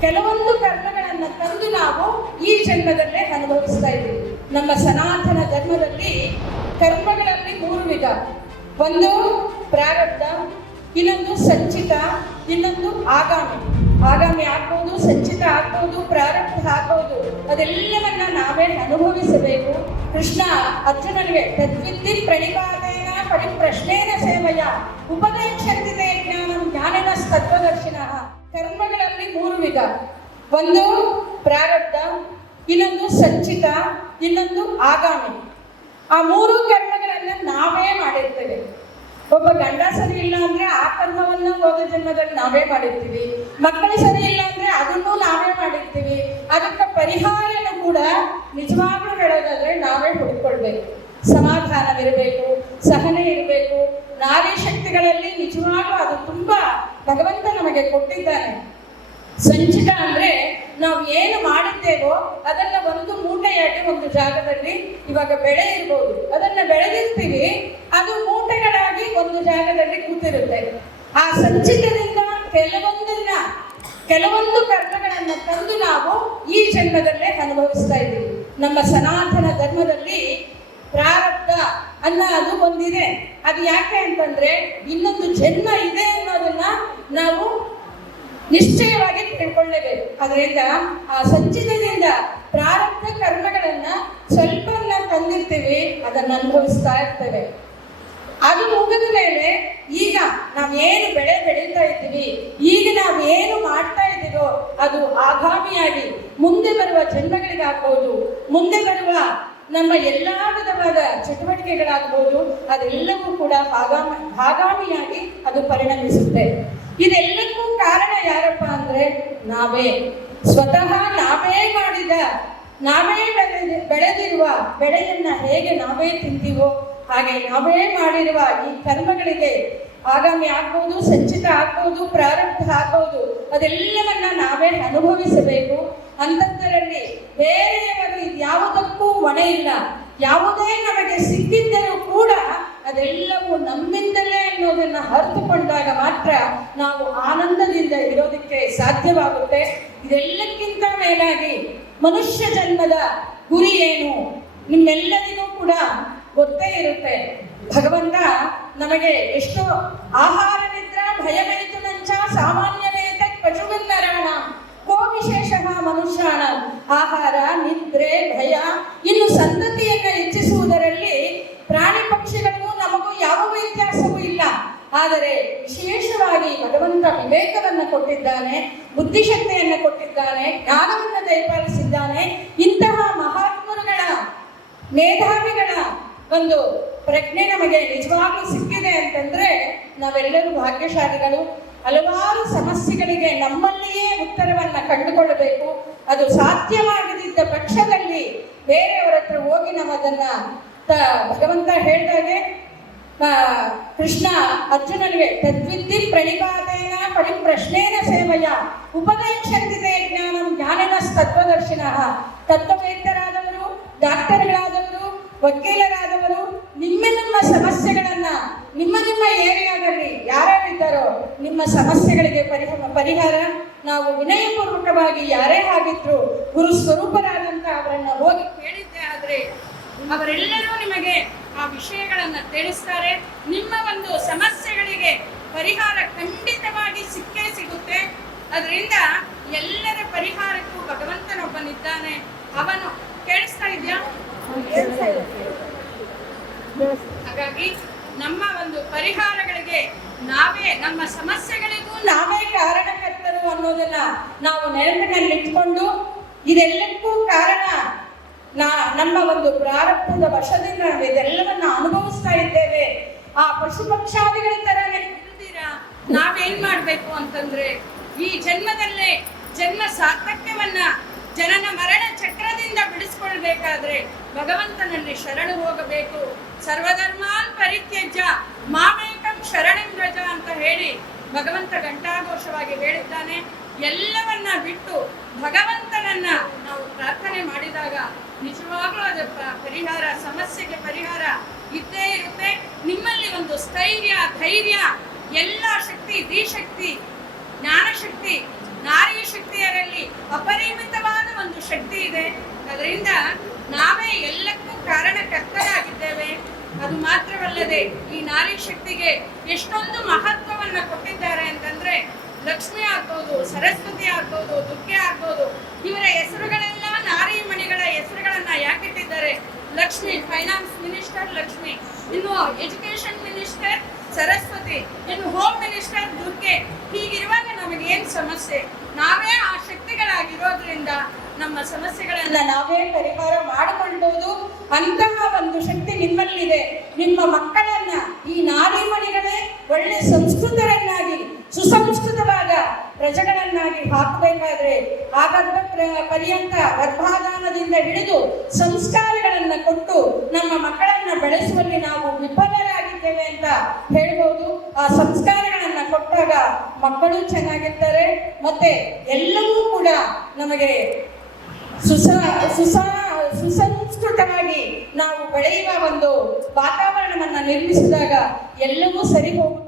ಕೆಲವೊಂದು ಕರ್ಮಗಳನ್ನ ತಂದು ನಾವು ಈ ಜನ್ಮದಲ್ಲೇ ಅನುಭವಿಸ್ತಾ ಇದ್ದೀವಿ. ನಮ್ಮ ಸನಾತನ ಧರ್ಮದಲ್ಲಿ ಕರ್ಮಗಳಲ್ಲಿ ಮೂರು ವಿಧ. ಒಂದು ಪ್ರಾರಬ್ಧ, ಇನ್ನೊಂದು ಸಂಚಿತ, ಇನ್ನೊಂದು ಆಗಾಮಿ. ಆಗಾಮಿ ಆಗ್ಬೋದು, ಸಂಚಿತ ಆಗ್ಬೋದು, ಪ್ರಾರಬ್ಧ ಆಗ್ಬೋದು. ಅದೆಲ್ಲವನ್ನ ನಾವೇ ಅನುಭವಿಸಬೇಕು. ಕೃಷ್ಣ ಅರ್ಜುನನಿಗೆ, ತದ್ವಿದ್ದಿ ಪ್ರಣಿಪಾತೇನ ಪರಿಪ್ರಶ್ನೇನ ಸೇವಯ. ಉಪದೇಶಂತಿದೆ ಜ್ಞಾನ ಜ್ಞಾನದ ತತ್ವದರ್ಶಿನ ಕರ್ಮಗಳಲ್ಲಿ ಮೂರು ವಿಧ. ಒಂದು ಪ್ರಾರಬ್ಧ, ಇನ್ನೊಂದು ಸಂಚಿತ, ಇನ್ನೊಂದು ಆಗಾಮಿ. ಆ ಮೂರು ಕರ್ಮಗಳನ್ನ ನಾವೇ ಮಾಡಿರ್ತೇವೆ. ಒಬ್ಬ ಗಂಡ ಸರಿ ಇಲ್ಲ ಅಂದ್ರೆ ಆ ಕರ್ಮವನ್ನು ಹೋದ ಜನ್ಮದಲ್ಲಿ ನಾವೇ ಮಾಡಿರ್ತೀವಿ. ಮಕ್ಕಳು ಸರಿ ಇಲ್ಲ ಅಂದ್ರೆ ಅದನ್ನು ನಾವೇ ಮಾಡಿರ್ತೀವಿ. ಅದಕ್ಕೆ ಪರಿಹಾರನ ಕೂಡ ನಿಜವಾಗ್ಲೂ ಹೇಳೋದಾದ್ರೆ ನಾವೇ ಹುಡ್ಕೊಳ್ಬೇಕು. ಸಮಾಧಾನವಿರಬೇಕು, ಸಹನೆ ಇರಬೇಕು. ನಾರಿ ಶಕ್ತಿಗಳಲ್ಲಿ ನಿಜವಾಗ್ಲೂ ಅದು ತುಂಬಾ ಭಗವಂತ ನಮಗೆ ಕೊಟ್ಟಿದ್ದಾನೆ. ಸಂಚಿತ ಅಂದ್ರೆ ನಾವು ಏನು ಮಾಡುತ್ತೇವೋ ಅದನ್ನ ಒಂದು ಮೂಟೆಯಾಗಿ ಒಂದು ಜಾಗದಲ್ಲಿ ಇವಾಗ ಬೆಳೆ ಇರ್ಬೋದು. ಅದನ್ನ ಬೆಳೆದಿರ್ತೀವಿ, ಅದು ಮೂಟೆಗಳಾಗಿ ಒಂದು ಜಾಗದಲ್ಲಿ ಕೂತಿರುತ್ತೆ. ಆ ಸಂಚಿತದಿಂದ ಕೆಲವೊಂದನ್ನ, ಕೆಲವೊಂದು ಕರ್ಮಗಳನ್ನ ತಂದು ನಾವು ಈ ಜನ್ಮದಲ್ಲೇ ಅನುಭವಿಸ್ತಾ ಇದ್ದೀವಿ. ನಮ್ಮ ಸನಾತನ ಧರ್ಮದಲ್ಲಿ ಪ್ರಾರಬ್ಧ ಅನ್ನೋದು ಬಂದಿದೆ ಅದು ಯಾಕೆ ಅಂತಂದ್ರೆ ಇನ್ನೊಂದು ಜನ್ಮ ಇದೆ ಅನ್ನೋದನ್ನ ನಾವು ನಿಶ್ಚಯವಾಗಿ ತಿಳ್ಕೊಳ್ಳೇಬೇಕು. ಅದರಿಂದ ಆ ಸಂಚಿತದಿಂದ ಪ್ರಾರಬ್ಧ ಕರ್ಮಗಳನ್ನ ಸ್ವಲ್ಪ ತಂದಿರ್ತೀವಿ, ಅದನ್ನ ಅನುಭವಿಸ್ತಾ ಇರ್ತೇವೆ. ಅದು ಮುಗಿದ ಮೇಲೆ ಈಗ ಏನು ಬೆಳೆ ಬೆಳೀತಾ ಇದ್ದೀವಿ, ಈಗ ನಾವು ಏನು ಮಾಡ್ತಾ ಇದ್ದೀವೋ ಅದು ಆಗಾಮಿಯಾಗಿ ಮುಂದೆ ಬರುವ ಜನ್ಮಗಳಿಗಾಗ್ಬೋದು. ಮುಂದೆ ಬರುವ ನಮ್ಮ ಎಲ್ಲ ವಿಧವಾದ ಚಟುವಟಿಕೆಗಳಾಗಬಹುದು ಅದೆಲ್ಲವೂ ಕೂಡ ಆಗಾಮಿ ಆಗಾಮಿಯಾಗಿ ಅದು ಪರಿಣಮಿಸುತ್ತೆ. ಇದೆಲ್ಲಕ್ಕೂ ಕಾರಣ ಯಾರಪ್ಪ ಅಂದ್ರೆ ನಾವೇ. ಸ್ವತಃ ನಾವೇ ಮಾಡಿದ, ನಾವೇ ಬೆಳೆದ, ಬೆಳೆದಿರುವ ಬೆಳೆಯನ್ನ ಹೇಗೆ ನಾವೇ ತಿಂತೀವೋ ಹಾಗೆ ನಾವೇ ಮಾಡಿರುವ ಈ ಕರ್ಮಗಳಿಗೆ ಆಗಾಮಿ ಆಗ್ಬೋದು, ಸಂಚಿತ ಆಗ್ಬೋದು, ಪ್ರಾರಬ್ಧ ಆಗ್ಬೋದು, ಅದೆಲ್ಲವನ್ನ ನಾವೇ ಅನುಭವಿಸಬೇಕು. ಅಂಥದ್ದರಲ್ಲಿ ಬೇರೆಯವರು ಹೊಣೆ ಇಲ್ಲ. ಯಾವುದೇ ನಮಗೆ ಸಿಕ್ಕಿದ್ದರೂ ಕೂಡ ಅದೆಲ್ಲವೂ ನಮ್ಮಿಂದಲೇ ಅನ್ನೋದನ್ನ ಅರ್ಥಕೊಂಡಾಗ ಮಾತ್ರ ನಾವು ಆನಂದದಿಂದ ಇರೋದಕ್ಕೆ ಸಾಧ್ಯವಾಗುತ್ತೆ. ಇದೆಲ್ಲಕ್ಕಿಂತ ಮೇಲಾಗಿ ಮನುಷ್ಯ ಜನ್ಮದ ಗುರಿ ಏನು? ನಿಮ್ಮೆಲ್ಲರಿಗೂ ಕೂಡ ಗೊತ್ತೇ ಇರುತ್ತೆ. ಭಗವಂತ ನಮಗೆ ಎಷ್ಟೋ ಆಹಾರ ನಿದ್ರ ಆಹಾರ, ನಿದ್ರೆ, ಭಯ, ಇನ್ನು ಸಂತತಿಯನ್ನು ಹೆಚ್ಚಿಸುವುದರಲ್ಲಿ ಪ್ರಾಣಿ ಪಕ್ಷಿಗಳಿಗೂ ನಮಗೂ ಯಾವ ವ್ಯತ್ಯಾಸವೂ ಇಲ್ಲ. ಆದರೆ ವಿಶೇಷವಾಗಿ ಭಗವಂತ ವಿವೇಕವನ್ನು ಕೊಟ್ಟಿದ್ದಾನೆ, ಬುದ್ಧಿಶಕ್ತಿಯನ್ನು ಕೊಟ್ಟಿದ್ದಾನೆ, ಜ್ಞಾನವನ್ನು ದಯಪಾಲಿಸಿದ್ದಾನೆ, ಇಂತಹ ಮಹಾತ್ಮರುಗಳ ಮೇಧಾವಿಗಳ ಒಂದು ಪ್ರಜ್ಞೆ ನಮಗೆ ನಿಜವಾಗ್ಲೂ ಸಿಕ್ಕಿದೆ ಅಂತಂದ್ರೆ ನಾವೆಲ್ಲರೂ ಭಾಗ್ಯಶಾಲಿಗಳು. ಹಲವಾರು ಸಮಸ್ಯೆಗಳಿಗೆ ನಮ್ಮಲ್ಲಿಯೇ ಉತ್ತರವನ್ನ ಕಂಡುಕೊಳ್ಳಬೇಕು. ಅದು ಸಾಧ್ಯವಾಗದಿದ್ದ ಪಕ್ಷದಲ್ಲಿ ಬೇರೆಯವರ ಹತ್ರ ಹೋಗಿ ನಾವು ಅದನ್ನ ತ- ಭಗವಂತ ಹೇಳಿದಾಗೆ ಕೃಷ್ಣ ಅರ್ಜುನನಿಗೆ ತದ್ವಿದ್ದಿ ಪ್ರಣಿಪಾತೇನ ಪರಿಪ್ರಶ್ನೇನ ಸೇವಯ ಉಪದೇಶಂತಿದೆ ಜ್ಞಾನಂ ಜ್ಞಾನಿನ ತತ್ವದರ್ಶಿನ. ತತ್ವವೇತ್ತರಾದವರು, ಡಾಕ್ಟರ್ಗಳಾದವರು, ವಕೀಲರಾದವರು, ನಿಮ್ಮ ನಿಮ್ಮ ಸಮಸ್ಯೆಗಳನ್ನ, ನಿಮ್ಮ ನಿಮ್ಮ ಏರಿಯಾದಲ್ಲಿ ಯಾರ್ಯಾರಿದ್ದಾರೋ ನಿಮ್ಮ ಸಮಸ್ಯೆಗಳಿಗೆ ಪರಿಹಾರ ಪರಿಹಾರ ನಾವು ವಿನಯಪೂರ್ವಕವಾಗಿ ಯಾರೇ ಆಗಿದ್ರು ಗುರು ಸ್ವರೂಪರಾದಂತ ಅವರನ್ನ ಹೋಗಿ ಕೇಳಿದ್ದೆ ಆದ್ರೆ ಅವರೆಲ್ಲರೂ ನಿಮಗೆ ಆ ವಿಷಯಗಳನ್ನ ತಿಳಿಸ್ತಾರೆ. ನಿಮ್ಮ ಒಂದು ಸಮಸ್ಯೆಗಳಿಗೆ ಪರಿಹಾರ ಖಂಡಿತವಾಗಿ ಸಿಕ್ಕೇ ಸಿಗುತ್ತೆ. ಅದರಿಂದ ಎಲ್ಲರ ಪರಿಹಾರಕ್ಕೂ ಭಗವಂತನೊಬ್ಬನಿದ್ದಾನೆ. ಅವನು ಕೇಳಿಸ್ತಾ ಇದೆಯಾ? ಹಾಗಾಗಿ ನಮ್ಮ ಒಂದು ಪರಿಹಾರಗಳಿಗೆ ನಾವೇ ನಮ್ಮ ಸಮಸ್ಯೆಗಳಿಗೂ ನಾವೇ ಕಾರಣಕರ್ತರು ಅನ್ನೋದನ್ನ ನಾವು ನೆನಪಿನಲ್ಲಿಟ್ಕೊಂಡು ಇದೆಲ್ಲಕ್ಕೂ ಕಾರಣ ನಾ ನಮ್ಮ ಒಂದು ಪ್ರಾರಬ್ಧದ ವಶದಿಂದ ನಾವು ಇದೆಲ್ಲವನ್ನ ಅನುಭವಿಸ್ತಾ ಇದ್ದೇವೆ. ಆ ಪಶು ಪಕ್ಷಾದಿಗಳ ತರನೇ ಇಲ್ದಿರಾ ನಾವೇನ್ ಮಾಡ್ಬೇಕು ಅಂತಂದ್ರೆ ಈ ಜನ್ಮದಲ್ಲೇ ಜನ್ಮ ಸಾರ್ಥಕ್ಯವನ್ನ ಜನನ ಮರಣ ಚಕ್ರದಿಂದ ಬಿಡಿಸ್ಕೊಳ್ಬೇಕಾದ್ರೆ ಭಗವಂತನಲ್ಲಿ ಶರಣು ಹೋಗಬೇಕು. ಸರ್ವಧರ್ಮಾನ್ ಪರಿತ್ಯಜ್ಯ, ಮಾಮೇಕಂ ಶರಣಂ ವ್ರಜ ಅಂತ ಹೇಳಿ ಭಗವಂತ ಘಂಟಾಘೋಷವಾಗಿ ಹೇಳಿದ್ದಾನೆ. ಎಲ್ಲವನ್ನ ಬಿಟ್ಟು ಭಗವಂತನನ್ನ ನಾವು ಪ್ರಾರ್ಥನೆ ಮಾಡಿದಾಗ ನಿಜವಾಗ್ಲೂ ಅದ ಪರಿಹಾರ, ಸಮಸ್ಯೆಗೆ ಪರಿಹಾರ ಇದ್ದೇ ಇರುತ್ತೆ. ನಿಮ್ಮಲ್ಲಿ ಒಂದು ಸ್ಥೈರ್ಯ, ಧೈರ್ಯ, ಎಲ್ಲ ಶಕ್ತಿ ದಿಶಕ್ತಿ ಜ್ಞಾನಶಕ್ತಿ, ನಾರಿ ಶಕ್ತಿಯರಲ್ಲಿ ಅಪರಿಮಿತವಾದ ಒಂದು ಶಕ್ತಿ ಇದೆ. ಅದರಿಂದ ನಾವೇ ಎಲ್ಲಕ್ಕೂ ಕಾರಣಕರ್ತರಾಗಿದ್ದೇವೆ. ಅದು ಮಾತ್ರವಲ್ಲದೆ ಈ ನಾರಿ ಶಕ್ತಿಗೆ ಎಷ್ಟೊಂದು ಮಹತ್ವವನ್ನ ಕೊಟ್ಟಿದ್ದಾರೆ ಅಂತಂದ್ರೆ ಲಕ್ಷ್ಮಿ ಆಗ್ಬೋದು, ಸರಸ್ವತಿ ಆಗ್ಬೋದು, ದುರ್ಗೆ ಆಗ್ಬೋದು. ಇವರ ಹೆಸರುಗಳೆಲ್ಲ ನಾರಿ ಮಣಿಗಳ ಹೆಸರುಗಳನ್ನ ಯಾಕಿಟ್ಟಿದ್ದಾರೆ? ಲಕ್ಷ್ಮಿ ಫೈನಾನ್ಸ್ ಮಿನಿಸ್ಟರ್ ಲಕ್ಷ್ಮಿ, ಇನ್ನು ಎಜುಕೇಶನ್ ಮಿನಿಸ್ಟರ್ ಸರಸ್ವತಿ, ಇನ್ನು ಹೋಮ್ ಮಿನಿಸ್ಟರ್ ದುರ್ಗೆ. ಹೀಗಿರುವಾಗ ನಮಗೆ ಏನ್ ಸಮಸ್ಯೆ? ನಾವೇ ನಮ್ಮ ಸಮಸ್ಯೆಗಳನ್ನ ನಾವೇ ಪರಿಹಾರ ಮಾಡಿಕೊಳ್ಬಹುದು ಅಂತಹ ಒಂದು ಶಕ್ತಿ ನಿಮ್ಮಲ್ಲಿದೆ. ನಿಮ್ಮ ಮಕ್ಕಳನ್ನ ಈ ನಾರಿ ಮಣಿಗಳೇ ಒಳ್ಳೆ ಸಂಸ್ಕೃತರನ್ನಾಗಿ, ಸುಸಂಸ್ಕೃತವಾದ ಪ್ರಜೆಗಳನ್ನಾಗಿ ಹಾಕಬೇಕಾದ್ರೆ ಆ ಗರ್ಭ ಪ್ರ- ಪರ್ಯಂತ ಗರ್ಭಾಧಾನದಿಂದ ಹಿಡಿದು ಸಂಸ್ಕಾರಗಳನ್ನ ಕೊಟ್ಟು ನಮ್ಮ ಮಕ್ಕಳನ್ನ ಬೆಳೆಸುವಲ್ಲಿ ನಾವು ವಿಫಲರಾಗಿದ್ದೇವೆ ಅಂತ ಹೇಳ್ಬೋದು. ಆ ಸಂಸ್ಕಾರಗಳನ್ನ ಕೊಟ್ಟಾಗ ಮಕ್ಕಳು ಚೆನ್ನಾಗಿರ್ತಾರೆ, ಮತ್ತೆ ಎಲ್ಲವೂ ಕೂಡ ನಮಗೆ ಸುಸ ಸುಸ ಸುಸಂಸ್ಕೃತವಾಗಿ ನಾವು ಬೆಳೆಯುವ ಒಂದು ವಾತಾವರಣವನ್ನು ನಿರ್ಮಿಸಿದಾಗ ಎಲ್ಲವೂ ಸರಿ ಹೋಗುತ್ತೆ